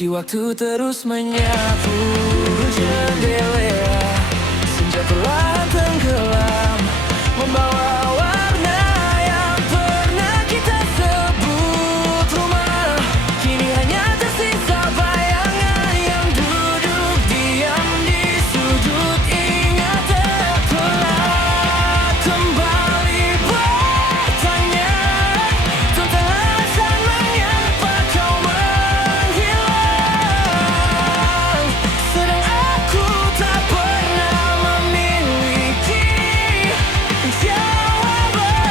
Meski waktu terus menyapu jendela, senja perlahan tenggelam, membawa warna yang pernah kita sebut rumah. Kini hanya tersisa bayangan yang duduk diam di sudut ingatan. Telah kembali bertanya tentang alasan mengapa kau menghilang, sedang aku tak pernah memiliki jawaban.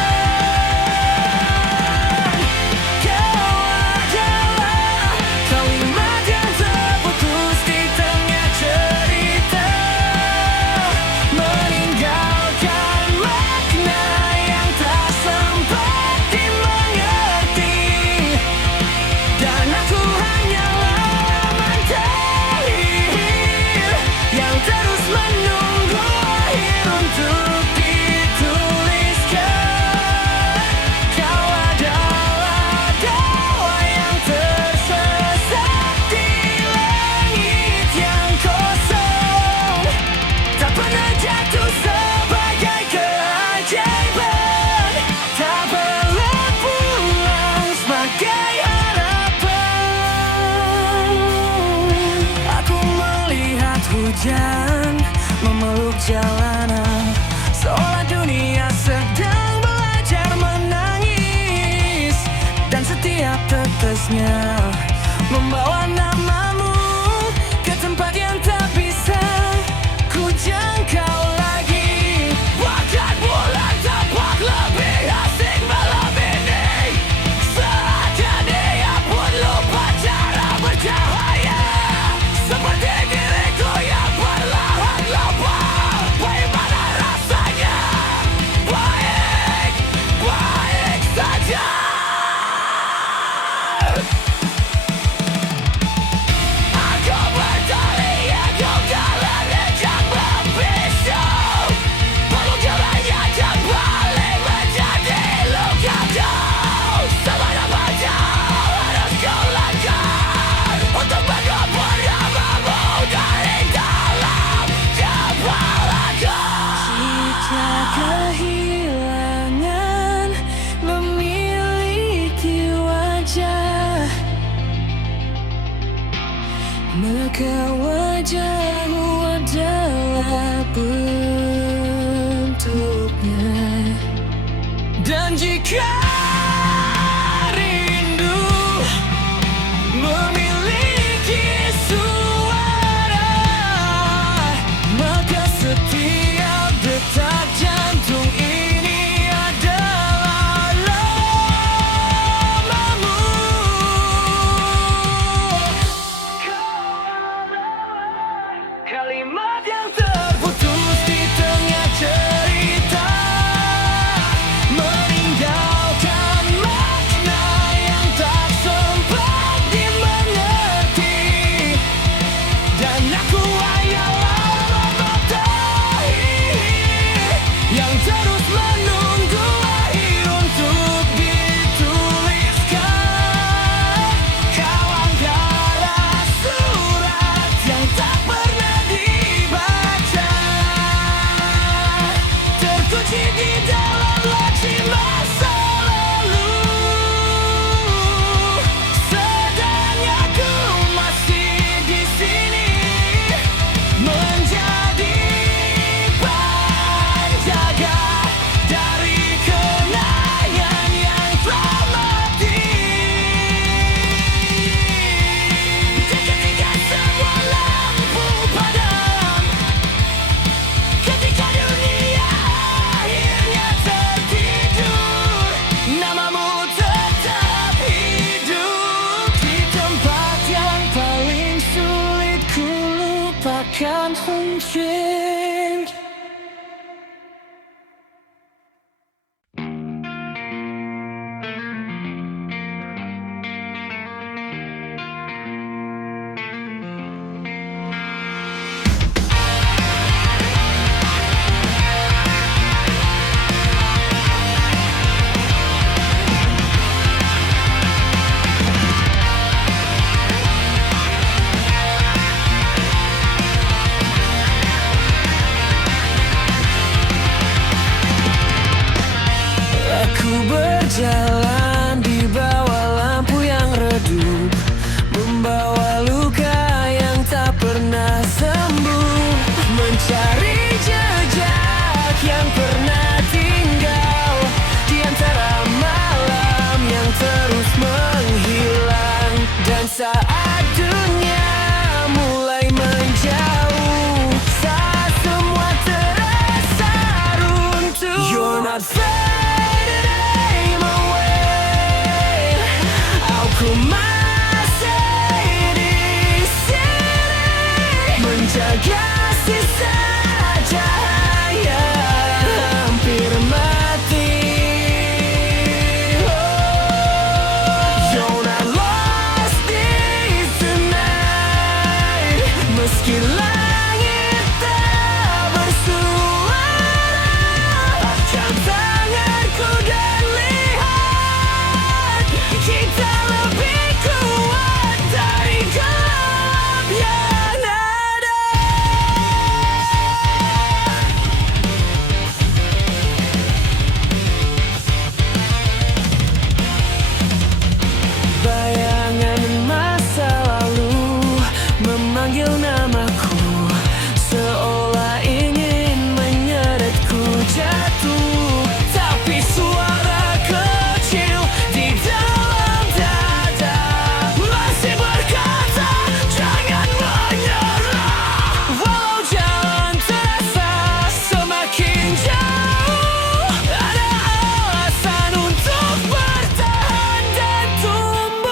Kau adalah kalimat yang terputus di tengah cerita, meninggalkan makna yang tak sempat dimengerti. Dan aku hanyalah mentahir yang terus menunggu akhir untuk dituliskan. Kau adalah doa yang tersesat di langit yang kosong, tak pernah jatuh sebagai keajaiban, tak pernah pulang sebagai harapan. Aku melihat hujan memeluk jalanan, seolah dunia sedang belajar menangis, dan setiap tetesnya membawa namamu ke tempat yang tak bisa ku jangkau lagi. Bahkan bulan tampak lebih asing malam ini, seakan dia pun lupa cara bercahaya, seperti diriku yang perlahan lupa. Bagaimana rasanya? Baik, baik saja. Aku bertali, aku dalam ejak membisu, peluk jalannya dan balik menjadi lukaku. Semana panjang harus kau lakukan untuk mengubur namamu dari dalam kepalaku. Jika kehilangan memiliki wajah, maka wajahmu adalah bentuknya. Dan jika rindu memiliki suara, maka setiap detak jantung ini adalah namamu. Kalimat yang terputus di tengah cerita, meninggalkan makna yang tak sempat dimengerti. Dan aku hanyalah mentahir yang terus menunggu akhir untuk dituliskan. Kau adalah surat yang tak pernah dibaca, terkunci di dalam laci masa lalu. Sedang aku masih di sini, menjadi penjaga dari kenangan yang telah mati. Dan ketika semua lampu padam, ketika dunia akhirnya tertidur, namamu tetap hidup di tempat yang paling sulit ku lupakan mungkin. meski langit tak bersuara, akan tanganku dan lihat kita lebih kuat dari gelap yang ada. Bayangan masa lalu memanggil namaku, seolah ingin menyeretku jatuh. Tapi suara kecil di dalam dada masih berkata, jangan menyerah. Walau jalan terasa semakin jauh, ada alasan untuk bertahan dan tumbuh.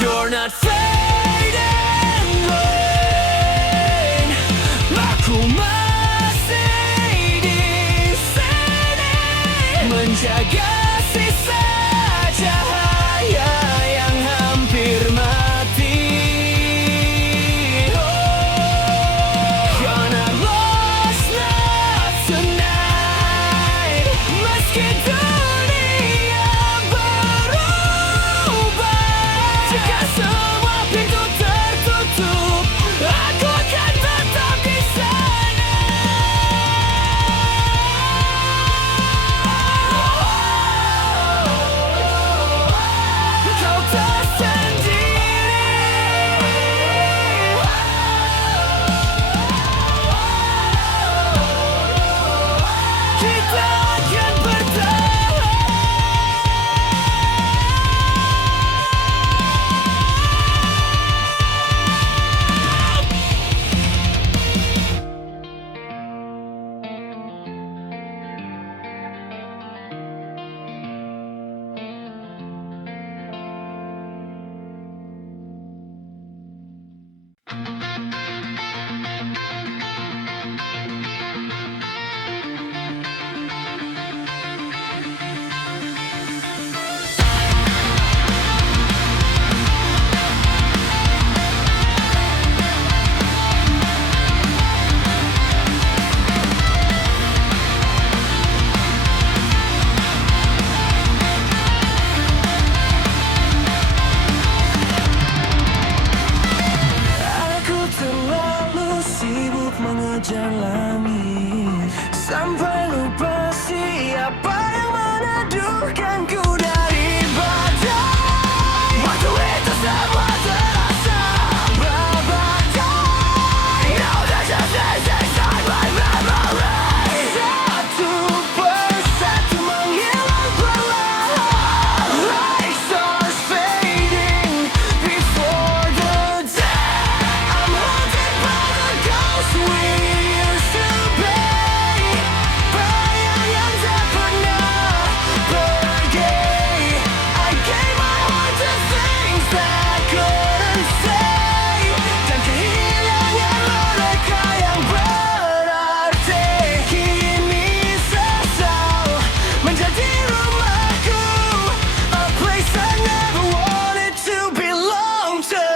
You're not fading away. Aku masih di sini menjaga sisa cahaya yang hampir mati. Gonna lost not tonight. Meski dunia berubah, jika semua pintu tertutup, aku akan tetap di sana. Kau tak sendiri. Kita akan bertahan. Aku terlalu sibuk mengejar langit sampai lupa siapa yang meneduhkanku dari badai. Waktu itu semua terasa berbagai. Now there's just this inside my memory. Satu persatu menghilang perlahan, like stars fading before the day. I'm haunted by the ghosts we used to be. Bayangan tak pernah pergi. I gave my heart to things that couldn't say, dan kehilangan mereka yang berarti. Kini sesal menjadi rumahku, a place I never wanted to belong to.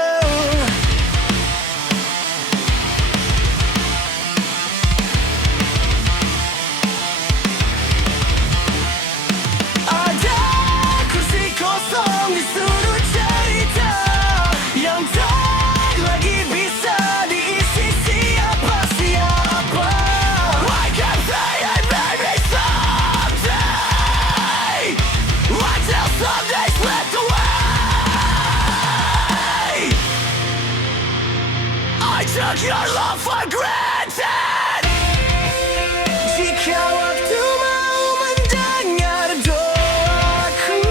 Ada kursi kosong di sudut cerita yang tak lagi bisa diisi siapa-siapa. I can say it maybe someday, until someday slipped away. I took your love for granted. Jika waktu mau mendengar doaku,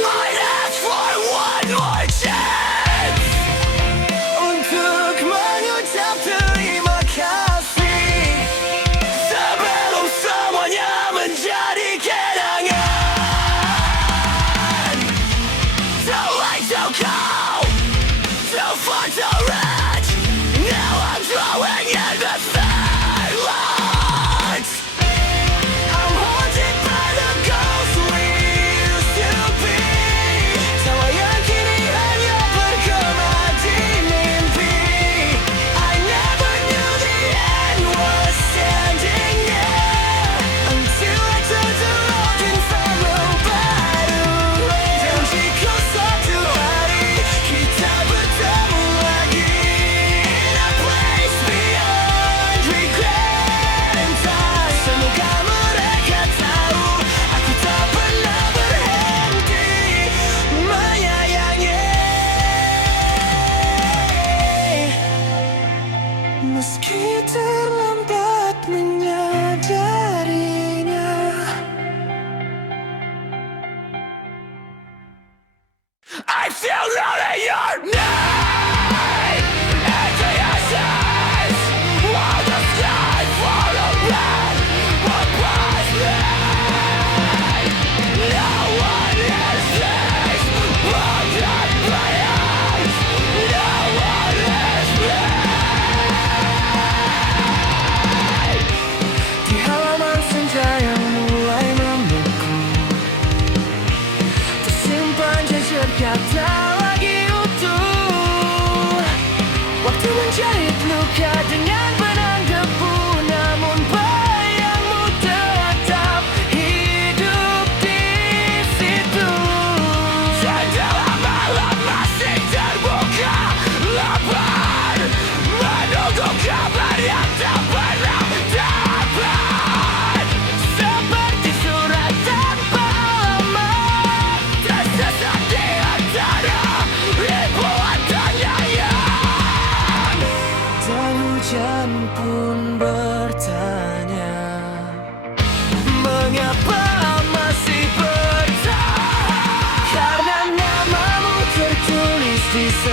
I'd ask for one more chance untuk mengucap terima kasih sebelum semuanya menjadi kenangan. So late, so cold, so far, so rich. Now I'm drawing in the silence.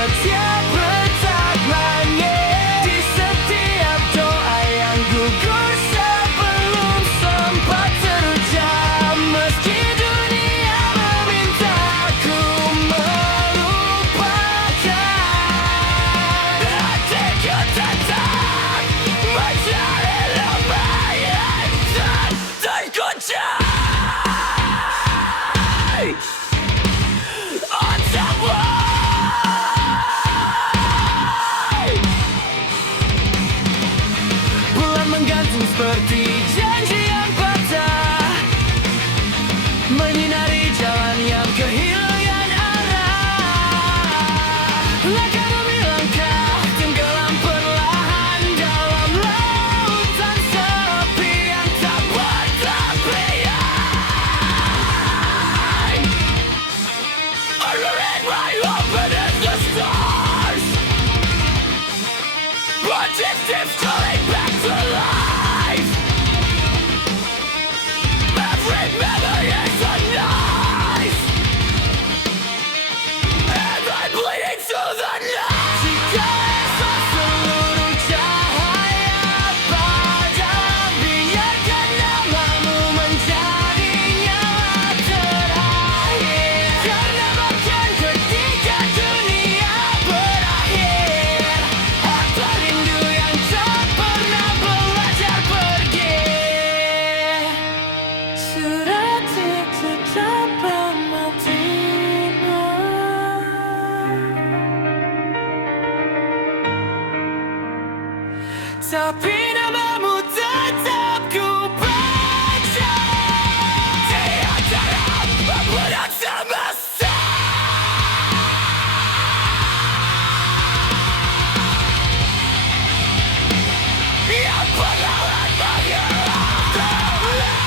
setiap retak langit, di setiap doa yang gugur sebelum sempat terucap. Meski dunia memintaku melupakan, hatiku tetap mencari lumayan dan tergoncang. Bulan menggantung seperti janji yang patah, menyinari jalan yang kehilangan arah. Langkah demi langkah tenggelam perlahan dalam lautan sepi yang tak bertepian. I read my open as the stars, but it keeps calling back to life. Every memory is a knife, and I'm bleeding through the night. Jika esok seluruh cahaya padam, biarkan namamu menjadi nyala terakhir. Karena bahkan ketika dunia berakhir, harta rindu yang tak pernah belajar pergi. Surat itu dapat matimu, tapi namamu tetap ku baca di antara benak semesta. Yang perlahan menghilang the light.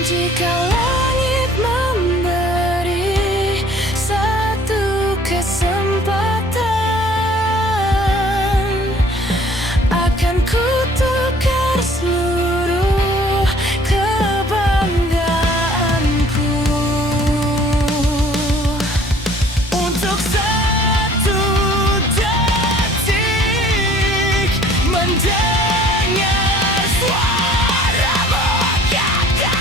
Jika langit memberi satu kesempatan, akan kutukar seluruh kebanggaanku untuk satu detik mendengar suaramu kata.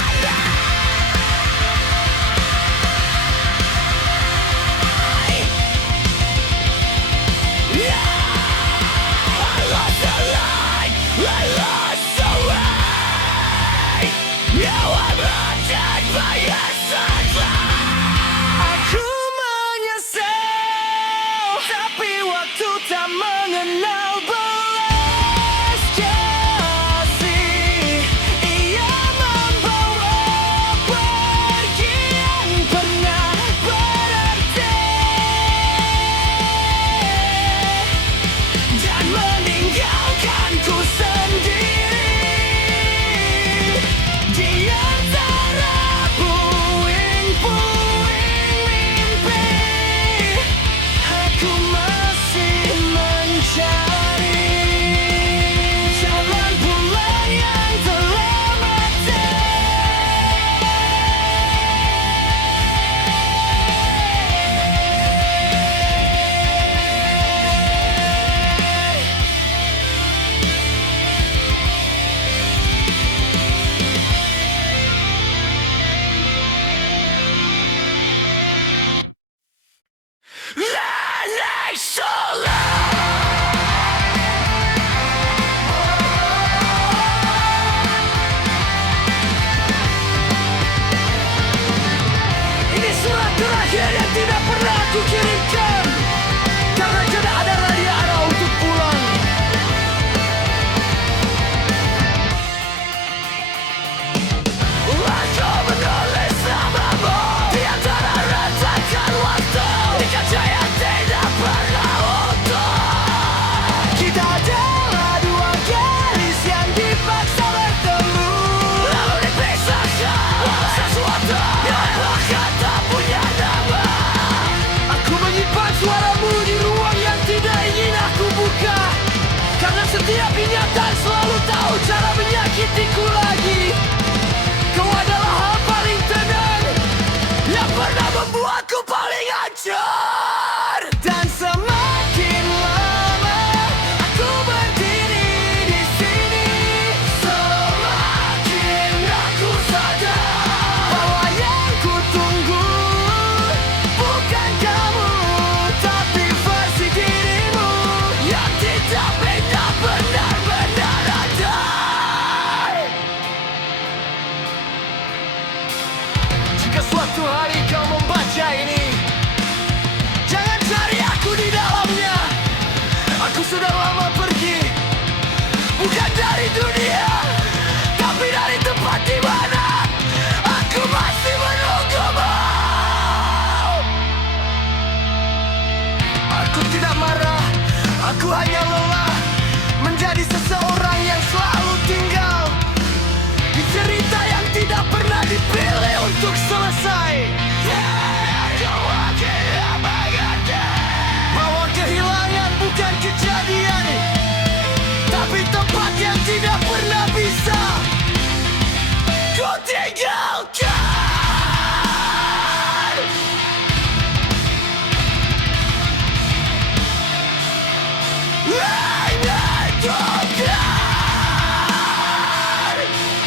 I lost the light, I lost the way. You are blinded by your sunlight. Aku menyesal, tapi waktu tak mengenal belas kasih. Ia membawa pergi yang pernah berarti dan meninggalkanku sendiri di antara puing-puing mimpi. Aku masih mencari jalan pulang yang telah mati. Learning solo. Ini surat terakhir yang tidak pernah aku kirimkan, karena tidak ada lagi arah untuk pulang. Aku menulis namamu di antara retakan waktu, di kaca yang tidak pernah utuh. Kita adalah dua garis yang dipaksa bertemu, lalu dipisahkan sesuatu yang bahkan tak punya nama. Aku menyimpan suaramu di ruang yang tidak ingin aku buka, karena setiap ingatan selalu tahu cara menyakitiku lagi. Kau adalah hal paling tenang yang pernah membuatku paling hancur. Dan semakin lama aku berdiri di sini, semakin aku sadar bahwa yang ku tunggu bukan kamu, tapi versi dirimu yang tidak beda benar-benar ada. Jika suatu hari kau membaca ini, jangan cari aku di dalamnya. Aku sudah lama pergi, bukan dari dunia, tapi dari tempat di mana aku masih menunggumu. Aku tidak marah, aku hanya lelah menjadi seseorang yang selalu tinggal di cerita yang tidak pernah dipilih untuk selesai. Bahwa kehilangan bukan kejadian, tapi tempat yang tidak pernah bisa ku tinggalkan. Ingin tukar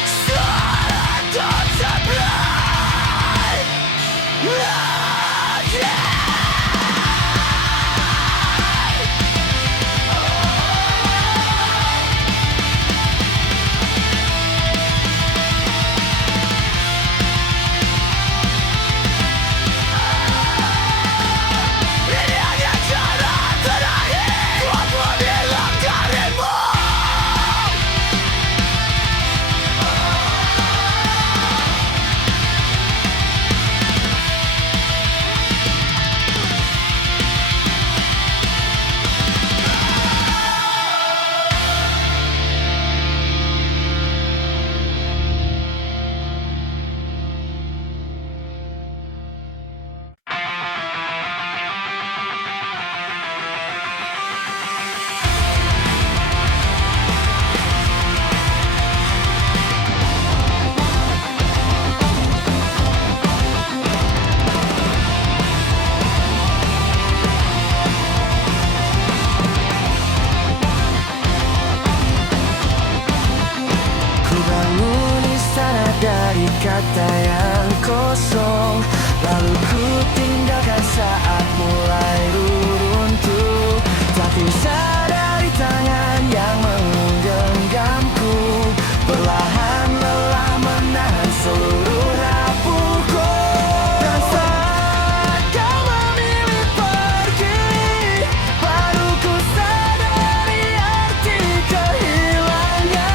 suara tersebelah. Ini hanya cara terakhir ku apabila mata yang kosong, lalu ku tinggalkan saat mulai runtuh. Tapi sadari tangan yang menggenggamku perlahan lelah menahan seluruh rapuhku. Dan saat kau memilih pergi, baru ku sadari arti kehilangan.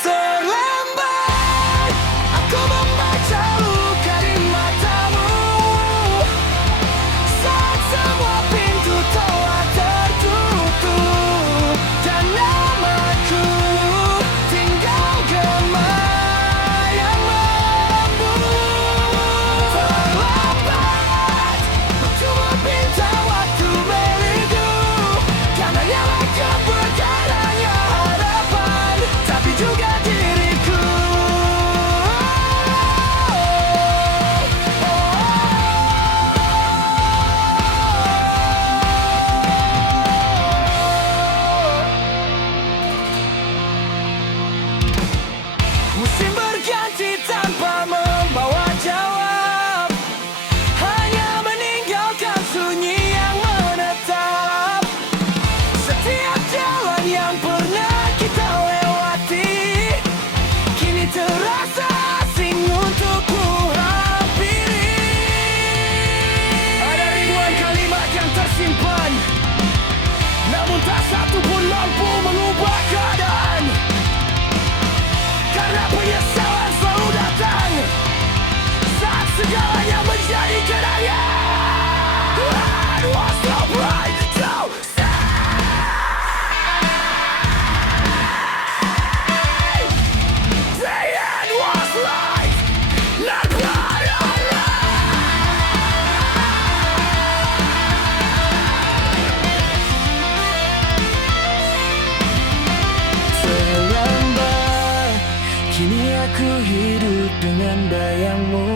Terlambat aku membaca luka di matamu saat semua pintu telah tertutup dan namaku tinggal gema yang melambung. Terlambat untuk meminta waktu milikku, karena ialah kebenarannya harapan, tapi juga diriku. Musim berganti tanpa membawa jawab, hanya meninggalkan sunyi yang menetap. Setiap jalan yang pernah kita lewati kini terasa asing untukku hampiri. Ada ribuan kalimat yang tersimpan, namun tak satu pun mampu mengubah keadaan. Karena penyesalan selalu datang saat segalanya menjadi kenangan. Tuhan was so bright, so sad. The end was light, not blood or terlambat, kini aku hidup dengan bayangmu,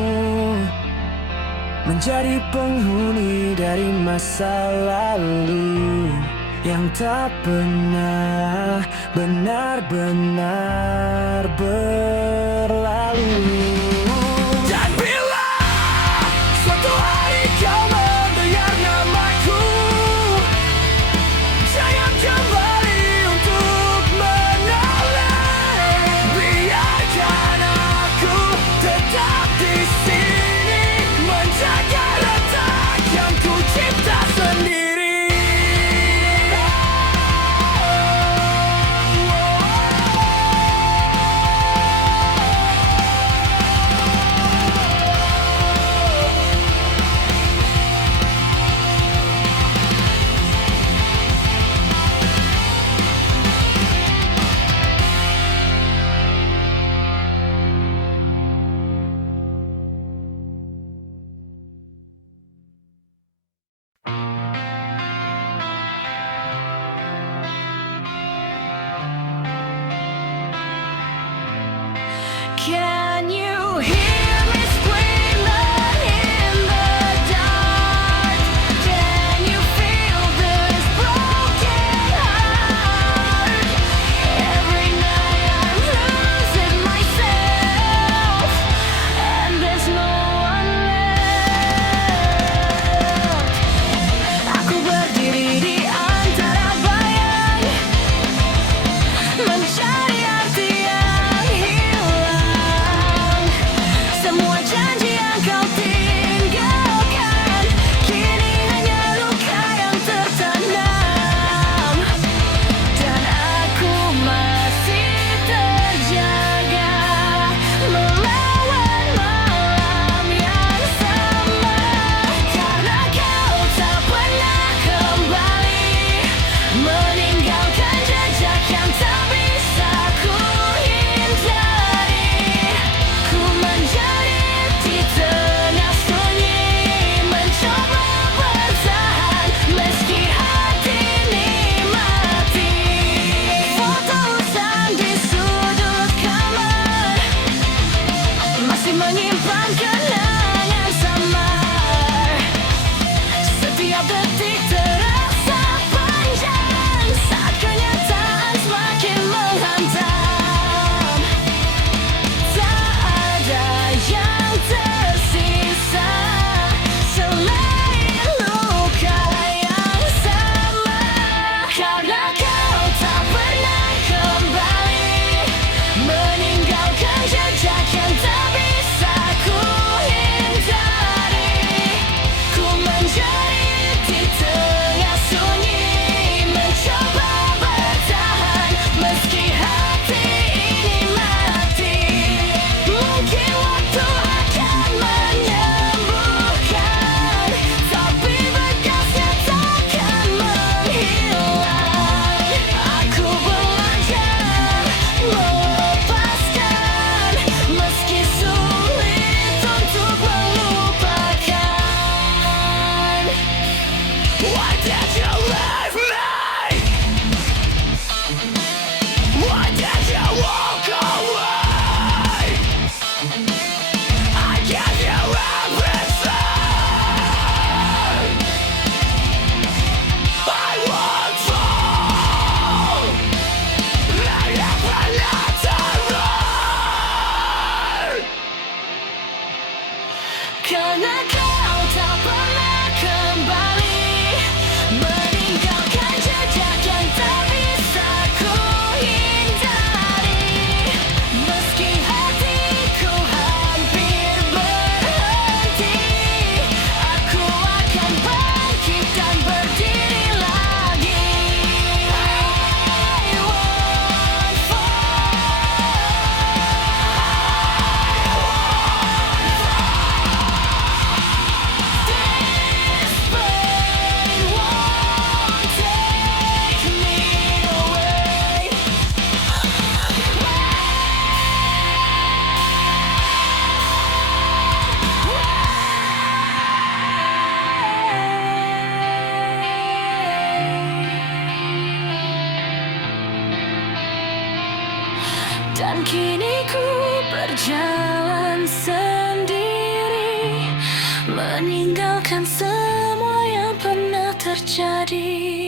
menjadi penghuni dari masa lalu yang tak pernah benar-benar berlalu. Dan bila suatu hari kau mendengar namaku, jangan kembali untuk menoleh. Biarkan aku tetap di sini, menjaga letak yang ku cipta sendiri. Dan kini ku berjalan sendiri, meninggalkan semua yang pernah terjadi.